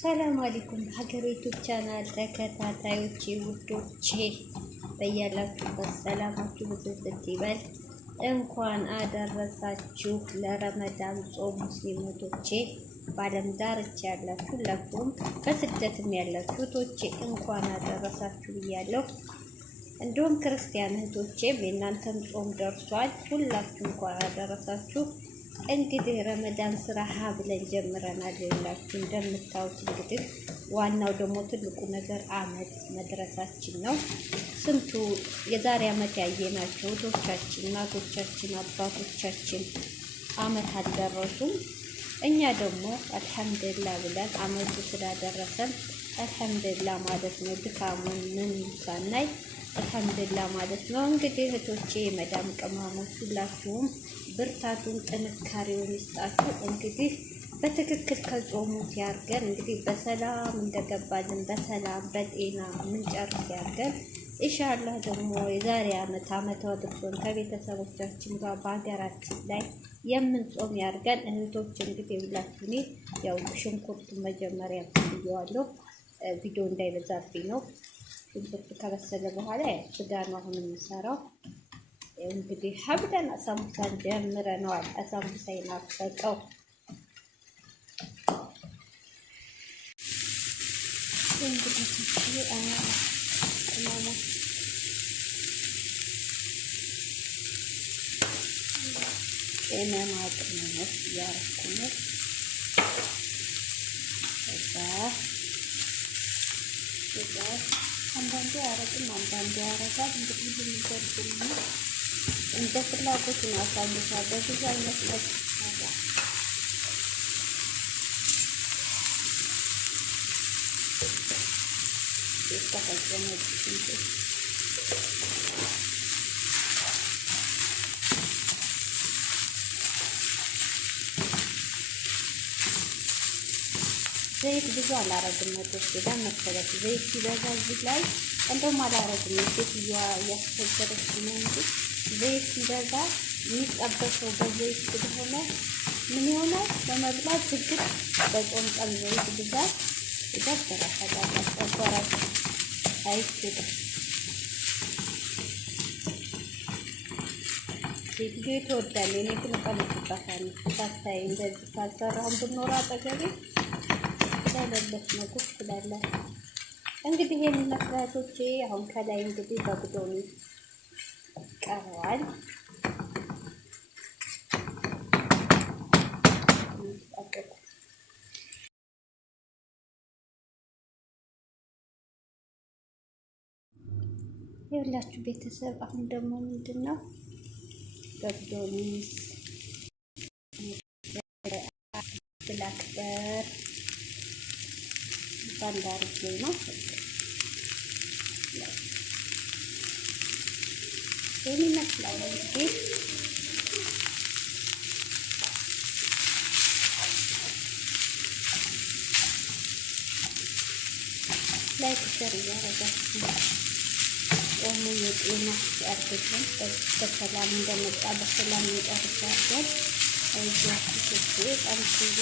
ሰላም አለይኩም ሀገሬቱ ቻናል ተከታታዮቼ ውዶቼ በያላችሁበት ሰላማችሁ ብዝት ይበል። እንኳን አደረሳችሁ ለረመዳን ጾም ሙስሊሞቼ፣ በዓለም ዳርቻ ያላችሁ ሁላችሁም በስደትም ያላችሁ እህቶቼ እንኳን አደረሳችሁ ብያለሁ። እንዲሁም ክርስቲያን እህቶቼ የእናንተም ጾም ደርሷል፣ ሁላችሁ እንኳን አደረሳችሁ። እንግዲህ ረመዳን ስራ ብለን ጀምረናል። ይላችሁ እንደምታዩት እንግዲህ ዋናው ደግሞ ትልቁ ነገር አመት መድረሳችን ነው። ስንቱ የዛሬ አመት ያየናቸው እህቶቻችን፣ እናቶቻችን፣ አባቶቻችን አመት አልደረሱም። እኛ ደግሞ አልሐምዱሊላህ ብለን አመቱ ስላደረሰን አልሐምዱሊላህ ማለት ነው። ድካሙን ምን ሳናይ አልሐምዱሊላህ ማለት ነው። እንግዲህ እህቶቼ መዳም ቅመሞች ሁላችሁም ብርታቱን ጥንካሬውን ይስጣችሁ። እንግዲህ በትክክል ከጾሙት ያርገን። እንግዲህ በሰላም እንደገባልን በሰላም በጤና ምንጨርስ ያርገን። ኢንሻአላህ ደግሞ የዛሬ አመት ወጥቶን ከቤተሰቦቻችን ጋር በሀገራችን ላይ የምንጾም ያርገን። እህቶች እንግዲህ ሁላችሁም ያው ሽንኩርቱ መጀመሪያ ብየዋለሁ፣ ቪዲዮ እንዳይበዛብኝ ነው። ሽንኩርቱ ከበሰለ በኋላ ስጋ ነው አሁን የምሰራው። እንግዲህ ሀብለን አሳምቡሳን ጀምረናል። አሳምቡሳ ይናፈቀው እንግዲህ ቅመማ ቅመሞች እያረኩ ነው። እዛ አንዳንዴ አረግም አንዳንዴ ያረጋል። እንግዲህ የሚገርም ነው። እንደ ፍላጎት ነው። አሳምቡሳ በብዙ አይነት መልክ ይሰራል። የተፈጨ ነጭ ሽንኩርት፣ ዘይት ብዙ አላረግም። ወደ መሰረት ዘይት ሲበዛ እዚህ ላይ እንደውም አላረግም። ሴትዮዋ እያስቸገረች ነው እንጂ ዘይት ሲበዛ የሚጠበሰው በዘይት ስለሆነ ምን ይሆናል ለመብላት ችግር። በጾም ቀን ዘይት ብዛት ይደብራል። አስጠባራች አይችልም። ሴትዮ ትወዳለች። እኔ ግን እቀምጥባታለሁ። ሳታይ እንደዚህ ካልሰራሁም ብኖር አጠገቤ ለለለች ነው ጉድ ትላለች። እንግዲህ ይሄን መስራቶቼ አሁን ከላይ እንግዲህ በግዶኒ ቀረዋል። የሁላችሁ ቤተሰብ አሁን ደግሞ ምንድነው በግዶኒ ብላክበር ባንዳርጅ ነው። ይሄን ይመስላል እንግዲህ ላይክ ሸር እያደረጋችሁ ጾሙ የጤና ያድርግልን። በሰላም እንደመጣ በሰላም ይጨርሳል። አይዟችሁ ጠንክሩ፣